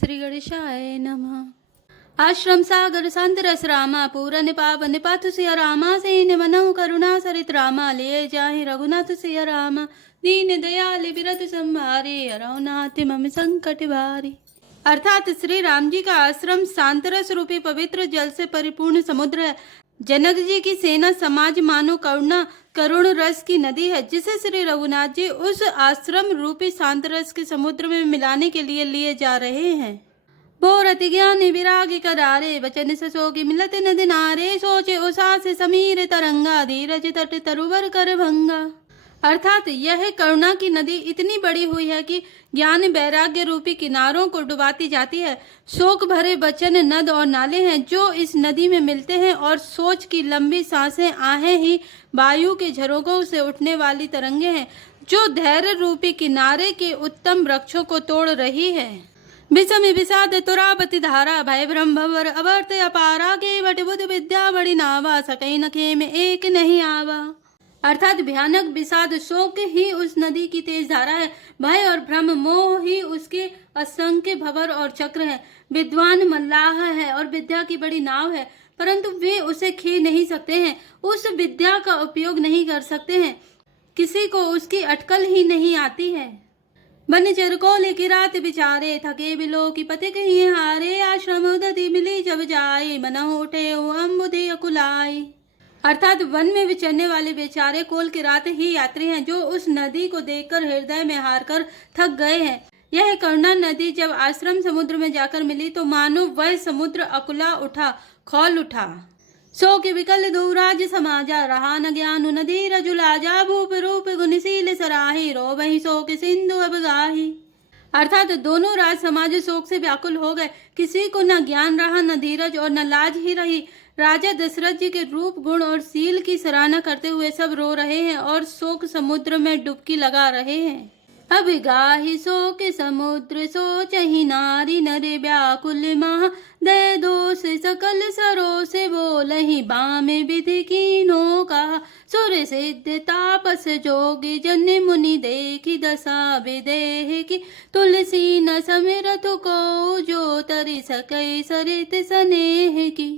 श्री गणेशाय नमः। आश्रम सागर शांत रस रामा पूरन पावन पातु सिया रामा सेन मनहु करुणा सरित रामा ले जाहि रघुनाथ सिया रामा दीन दयाल बिरत संभारे अरौनाथ मम संकट भारी। अर्थात श्री राम जी का आश्रम शांतरस रूपी पवित्र जल से परिपूर्ण समुद्र है। जनक जी की सेना समाज मानो करुण रस की नदी है, जिसे श्री रघुनाथ जी उस आश्रम रूपी शांत रस के समुद्र में मिलाने के लिए जा रहे हैं। बोरति ज्ञानी विरागी करारे वचन ससोगी मिलत नदी नारे सोचे उषा से समीर तरंगा धीरज तट तरुवर कर भंगा। अर्थात यह करुणा की नदी इतनी बड़ी हुई है कि ज्ञान वैराग्य रूपी किनारों को डुबाती जाती है। शोक भरे वचन नद और नाले हैं जो इस नदी में मिलते हैं, और सोच की लंबी सांसें आहें ही वायु के झरोकों से उठने वाली तरंगे हैं जो धैर्य रूपी किनारे के उत्तम वृक्षों को तोड़ रही है। विषम विषाद तुरापति धारा भय भ्रम भंवर अवर्त अपारा केवट बुद्ध विद्या बड़ी नावा सकई नखे में एक नहीं आवा। अर्थात भयानक विषाद शोक ही उस नदी की तेज धारा है, भय और भ्रम मोह ही उसके असंख्य भंवर और चक्र है। विद्वान मल्लाह है और विद्या की बड़ी नाव है, परंतु वे उसे खे नहीं सकते हैं, उस विद्या का उपयोग नहीं कर सकते हैं। किसी को उसकी अटकल ही नहीं आती है। बनचर को लेके रात बिचारे थके बिलो की पति कहीं हारे आश्रम उदति मिली जब जाए मनहु उठे अम्बुधि अकुलाई। अर्थात वन में विचरने वाले बेचारे कोल की रात ही यात्री हैं जो उस नदी को देखकर हृदय में हार कर थक गए हैं। यह करुणा नदी जब आश्रम समुद्र में जाकर मिली तो मानो वह समुद्र अकुला उठा, खौल उठा। सो के विकल दूराज समाजा रहा न ज्ञान नदी रजुलाजा भूप रूप गुणशील सराही रो वही सो के सिंधु अब गाही। अर्थात दोनों राज समाज शोक से व्याकुल हो गए। किसी को न ज्ञान रहा, न धीरज और न लाज ही रही। राजा दशरथ जी के रूप गुण और सील की सराहना करते हुए सब रो रहे हैं और शोक समुद्र में डुबकी लगा रहे हैं। अब गाहि शोक समुद्र सोचहि नारी नरे व्याकुल महा दे दोष सकल सरो से बोलहि बाम विधि कीनो कहा सुर सिद्ध तापस जोगी जन मुनि देखी दशा विदेह की तुलसी न समिरत को जो तरि सकै सरित स्नेह की।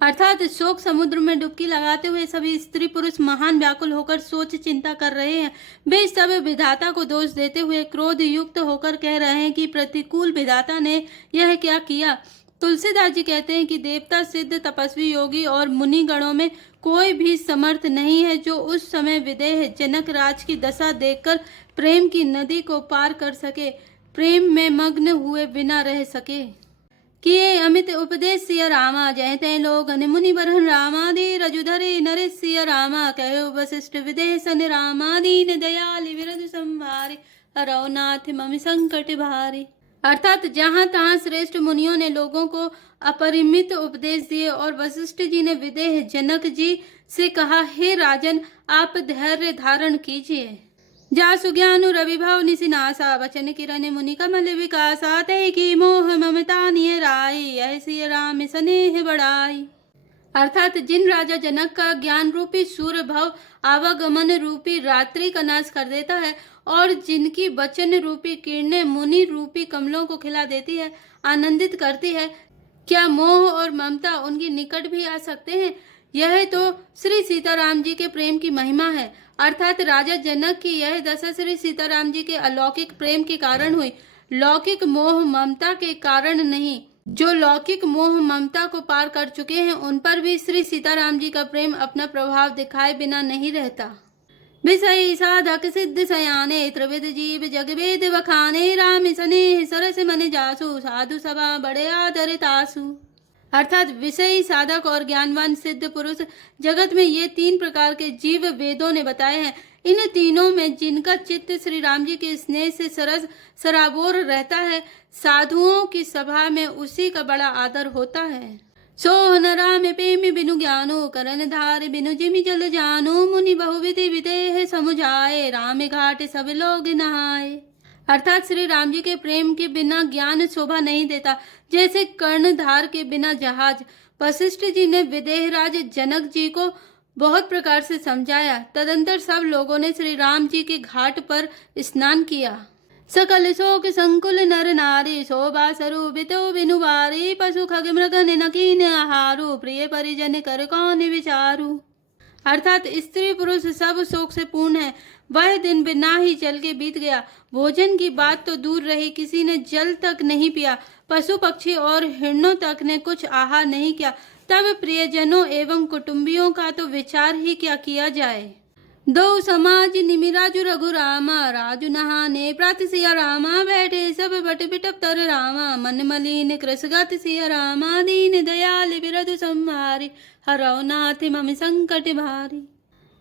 अर्थात शोक समुद्र में डुबकी लगाते हुए सभी स्त्री पुरुष महान व्याकुल होकर सोच चिंता कर रहे हैं। वे सब विधाता को दोष देते हुए क्रोध युक्त होकर कह रहे हैं कि प्रतिकूल विधाता ने यह क्या किया। तुलसीदास जी कहते हैं कि देवता सिद्ध तपस्वी योगी और मुनि गणों में कोई भी समर्थ नहीं है जो उस समय विदेह जनक राज की दशा देखकर प्रेम की नदी को पार कर सके, प्रेम में मग्न हुए बिना रह सके। किए अमित उपदेश सिया रामा जय तय लोग मुनि बरहन रामादि रजुधरे नरेश सिया रामा कहो वशिष्ठ विदेशन रामा दीन दयाल विरद संभारे अरौनाथ मम संकट भारी। अर्थात जहाँ तहाँ श्रेष्ठ मुनियों ने लोगों को अपरिमित उपदेश दिए और वशिष्ठ जी ने विदेह जनक जी से कहा, हे राजन, आप धैर्य धारण कीजिए। जासु ज्ञानु रविभाव निशिनासा वचन किरण मुनि कमल विकासा ते की मोह ममता निय राई यह सिय राम स्नेह बढ़ाई। अर्थात जिन राजा जनक का ज्ञान रूपी सूर्य भव आवागमन रूपी रात्रि का नाश कर देता है और जिनकी वचन रूपी किरणें मुनि रूपी कमलों को खिला देती है, आनंदित करती है, क्या मोह और ममता उनकी निकट भी आ सकते हैं। यह तो श्री सीताराम जी के प्रेम की महिमा है। अर्थात राजा जनक की यह दशा श्री सीताराम जी के अलौकिक प्रेम के कारण हुई, लौकिक मोह ममता के कारण नहीं। जो लौकिक मोह ममता को पार कर चुके हैं उन पर भी श्री सीताराम जी का प्रेम अपना प्रभाव दिखाए बिना नहीं रहता। विषय साधक सिद्ध सयाने त्रिविध जीव जगवेद वखाने राम स्नेह सरस मन जासु साधु सभा बड़े आदर तासु। अर्थात विषयी साधक और ज्ञानवान सिद्ध पुरुष जगत में ये तीन प्रकार के जीव वेदों ने बताए हैं। इन तीनों में जिनका चित्त श्री राम जी के स्नेह से सरस सराबोर रहता है, साधुओं की सभा में उसी का बड़ा आदर होता है। सोहन राम प्रेम बिनु ज्ञानो करण धार बिनु जिमि जल जानो मुनि बहुविधि विदेह समुझाए राम घाट सब लोग नहाए। अर्थात श्री राम जी के प्रेम के बिना ज्ञान शोभा नहीं देता, जैसे कर्णधार के बिना जहाज। वशिष्ठ जी ने विदेहराज जनक जी को बहुत प्रकार से समझाया। तदंतर सब लोगों ने श्री राम जी के घाट पर स्नान किया। सकल शोक संकुल नर नारी, शोभा स्वरूपितो बिनुबारी, पशु खग मृग नकीन आहारू, प्रिय परिजन कर कौन विचारू। अर्थात स्त्री पुरुष सब शोक से पूर्ण है। वह दिन बिना ही जल के बीत गया। भोजन की बात तो दूर रही, किसी ने जल तक नहीं पिया। पशु पक्षी और हिरणों तक ने कुछ आहार नहीं किया। तब प्रियजनों एवं कुटुंबियों का तो विचार ही क्या किया जाए। दो समाज निमिराजु रघुरामा, राजु नहाने प्रात सिया रामा, बैठे सब बट बिटप तर रामा, मन मलिन कृसगत सिया रामा, दीन दयाल बिरधु संहारी, हरौ नाथ मम संकट भारी।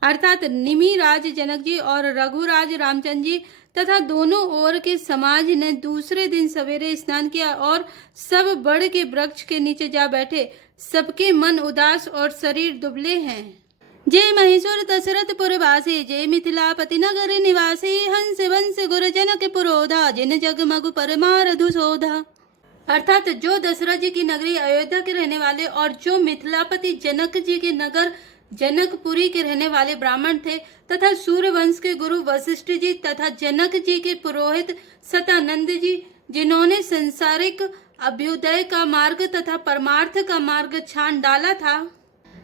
अर्थात निमि राज जनक जी और रघुराज रामचंद्र जी तथा दोनों ओर के समाज ने दूसरे दिन सवेरे स्नान किया और सब बड़ के वृक्ष के नीचे जा बैठे। सबके मन उदास और शरीर दुबले हैं। जय महेश्वर दशरथ पुरवासी, जय मिथिलापति नगर निवासी, हंस वंश गुर जनक पुरोधा, जिन जग मगु परमारधु शोधा। अर्थात जो दशरथ जी की नगरी अयोध्या के रहने वाले और जो मिथिलापति जनक जी के नगर जनकपुरी के रहने वाले ब्राह्मण थे तथा सूर्यवंश के गुरु वशिष्ठ जी तथा जनक जी के पुरोहित सतानंद जी, जिन्होंने सांसारिक अभ्युदय का मार्ग तथा परमार्थ का मार्ग छान डाला था,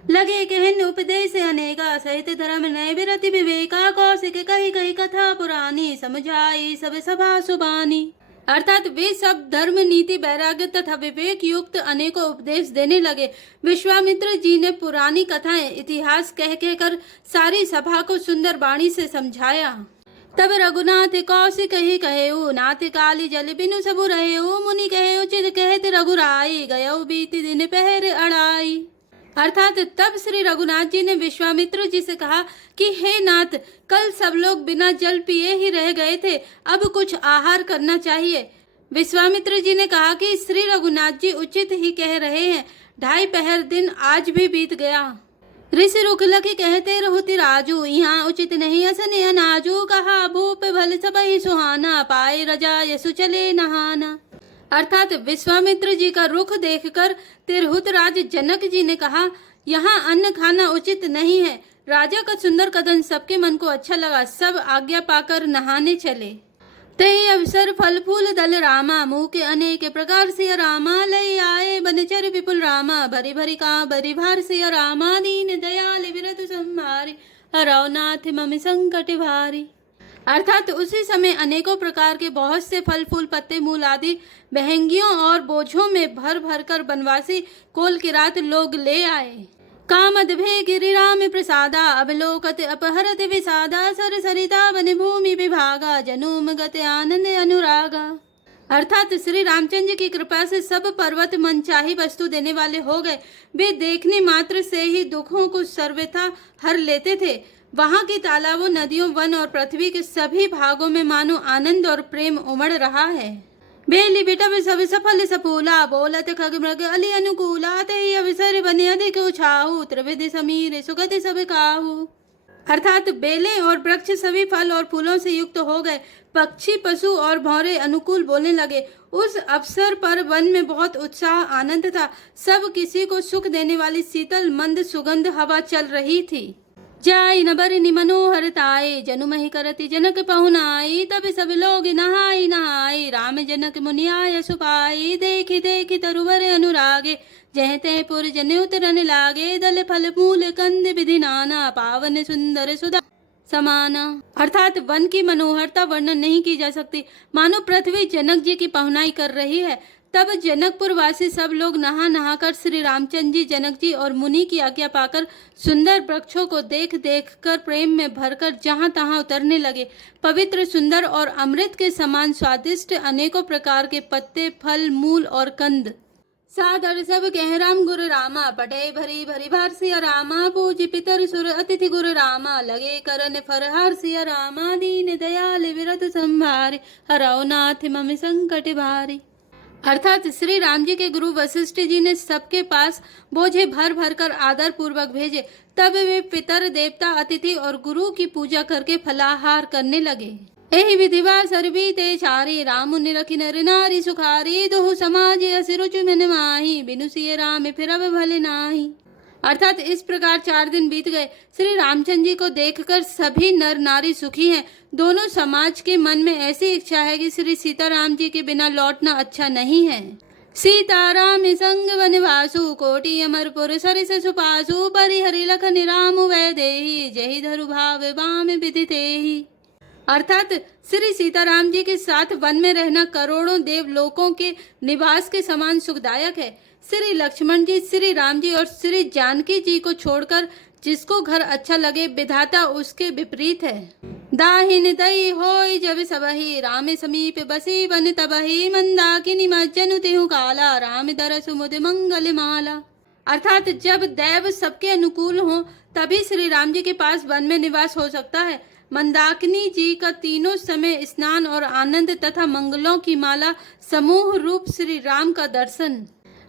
लगे कहन उपदेश अनेका, सहित धर्म नय विरति विवेका, कौशिक कही कही कथा पुरानी, समझाई सब सभा सुबानी। अर्थात वे सब धर्म नीति वैराग्य तथा विवेक युक्त अनेकों उपदेश देने लगे। विश्वामित्र जी ने पुरानी कथाएं इतिहास कह कहकर सारी सभा को सुंदर वाणी से समझाया। तब रघुनाथ कौशिक ही कहेऊ, नाथ काली जल बिनु सबु रहेऊ, मुनि कहे उचित कहत रघुराई, गयऊ बीती दिन पहर अड़ाई। अर्थात तब श्री रघुनाथ जी ने विश्वामित्र जी से कहा कि हे नाथ, कल सब लोग बिना जल पिए ही रह गए थे, अब कुछ आहार करना चाहिए। विश्वामित्र जी ने कहा कि श्री रघुनाथ जी उचित ही कह रहे हैं, 2.5 पहर दिन आज भी बीत गया। ऋषि रुखलखी कहते रहुति राजू, यहाँ उचित नहीं असने अनाजू, कहा भूप भल सबहि सुहाना, पाए रजा यसु चले नहाना। अर्थात विश्वामित्र जी का रुख देखकर तिरहुत राज जनक जी ने कहा, यहाँ अन्न खाना उचित नहीं है। राजा का सुंदर कथन सबके मन को अच्छा लगा। सब आज्ञा पाकर नहाने चले। तय अवसर फल फूल दल रामा, मुँह के अनेक प्रकार से रामा, लय आए बनचर विपुल रामा, भरी भरी का बरी भार से रामा, दीन दयाल विरत संहारी, हरौ नाथ मम संकट भारी। अर्थात उसी समय अनेकों प्रकार के बहुत से फल फूल पत्ते मूल आदि बहंगियों और बोझों में भर भर कर बनवासी कोल की रात लोग ले आए। कामदभे गिरिराम प्रसादा, अवलोकत अपहरत विषादा, सर सरिता वन भूमि विभागा, जनुम गत आनंद अनुरागा। अर्थात श्री रामचंद्र की कृपा से सब पर्वत मनचाही वस्तु देने वाले हो गए। वे देखने मात्र से ही दुखों को सर्वथा हर लेते थे। वहां की तालाबों, नदियों, वन और पृथ्वी के सभी भागों में मानो आनंद और प्रेम उमड़ रहा है। बेली बिटब सब सफल सफूला, बोलत खग मृग अली अनुकूला, तहि अवसर बने अधिक उछाहू, त्रिविधि समीर सुगति सब काहू। अर्थात बेले और वृक्ष सभी फल और फूलों से युक्त हो गए। पक्षी, पशु और भौरे अनुकूल बोलने लगे। उस अवसर पर वन में बहुत उत्साह आनंद था। सब किसी को सुख देने वाली शीतल मंद सुगंध हवा चल रही थी। जाय न बरनि मनोहर ताये, जनु महि करति जनक पहुनाई, तब सब लोग नहाई नहाई, राम जनक मुनि आय सुपाई, देखि देखि तरुवर अनुरागे, जह तह पुर जन उतरन लागे, दल फल मूल कंद विधि नाना, पावन सुंदर सुधा समाना। अर्थात वन की मनोहरता वर्णन नहीं की जा सकती, मानो पृथ्वी जनक जी की पहुनाई कर रही है। तब जनकपुर वासी सब लोग नहा नहाकर श्री रामचंद्र जी, जनक जी और मुनि की आज्ञा पाकर सुंदर वृक्षों को देख देख कर प्रेम में भरकर जहां तहां उतरने लगे। पवित्र, सुंदर और अमृत के समान स्वादिष्ट अनेकों प्रकार के पत्ते, फल, मूल और कंद। सादर सब कह राम गुरु रामा, पटे भरी भरी भार सिया रामा, पूज पितर सुर अतिथि गुरु रामा, लगे करन फरहार सिया रामा, दीन दयाल विरत संभारे, हरौ नाथ मम संकट भारी। अर्थात श्री राम जी के गुरु वशिष्ठ जी ने सबके पास बोझे भर भर कर आदर पूर्वक भेजे। तब वे पितर, देवता, अतिथि और गुरु की पूजा करके फलाहार करने लगे। एहि विधिवा सर्वी ते चारी, राम निरखि नर नारी सुखारी, दोहु समाज असिरुचि मन माही, बिनु सिय राम फिरब भले नाही। अर्थात इस प्रकार 4 दिन बीत गए। श्री रामचंद्र जी को देखकर सभी नर नारी सुखी हैं। दोनों समाज के मन में ऐसी इच्छा है कि श्री सीताराम जी के बिना लौटना अच्छा नहीं है। सीताराम संग वनवासु कोटि अमरपुर सरिस सुपासु परिहरि लखन राम वैदेही जहि धरु भाव बाम विदितेहि। अर्थात श्री सीताराम जी के साथ वन में रहना करोड़ों देवलोकों के निवास के समान सुखदायक है। श्री लक्ष्मण जी, श्री राम जी और श्री जानकी जी को छोड़कर जिसको घर अच्छा लगे, विधाता उसके विपरीत है। दाहिन दई होय जब सबहि राम समीप बसी बन तबहि मंदाकिनी मज्जनु तिहु काला राम दरसु मुद मंगल माला। अर्थात जब दैव सबके अनुकूल हो तभी श्री राम जी के पास वन में निवास हो सकता है। मंदाकिनी जी का तीनों समय स्नान और आनंद तथा मंगलों की माला समूह रूप श्री राम का दर्शन।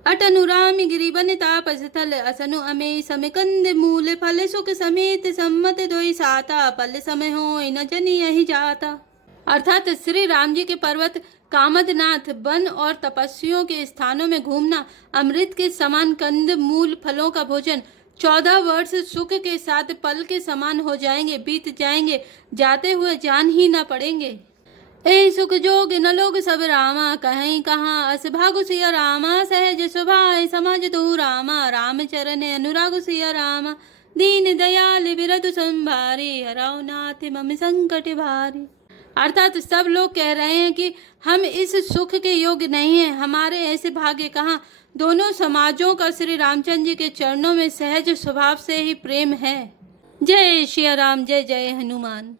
अटनु राम गिरिवन तापस थल असनु अमे समिकंद मूल फल सुख समेत सम्मत दोई साता पल समय हो न जनी यही जाता। अर्थात श्री राम जी के पर्वत कामदनाथ वन और तपस्वियों के स्थानों में घूमना, अमृत के समान कंद मूल फलों का भोजन, 14 वर्ष सुख के साथ पल के समान हो जाएंगे, बीत जाएंगे, जाते हुए जान ही न पड़ेंगे। ए सुख जोग न लोग सब रामा कहीं कहाँ अस भागु सिया रामा सहज सुभाय समझ तू रामा राम चरण अनुराग सिया रामा दीन दयाल बिरधु संभारी हराओ नाथ मम संकट भारी। अर्थात सब लोग कह रहे हैं कि हम इस सुख के योग्य नहीं हैं, हमारे ऐसे भाग्य कहाँ। दोनों समाजों का श्री रामचंद्र जी के चरणों में सहज स्वभाव से ही प्रेम है। जय श्री राम, जय जय हनुमान।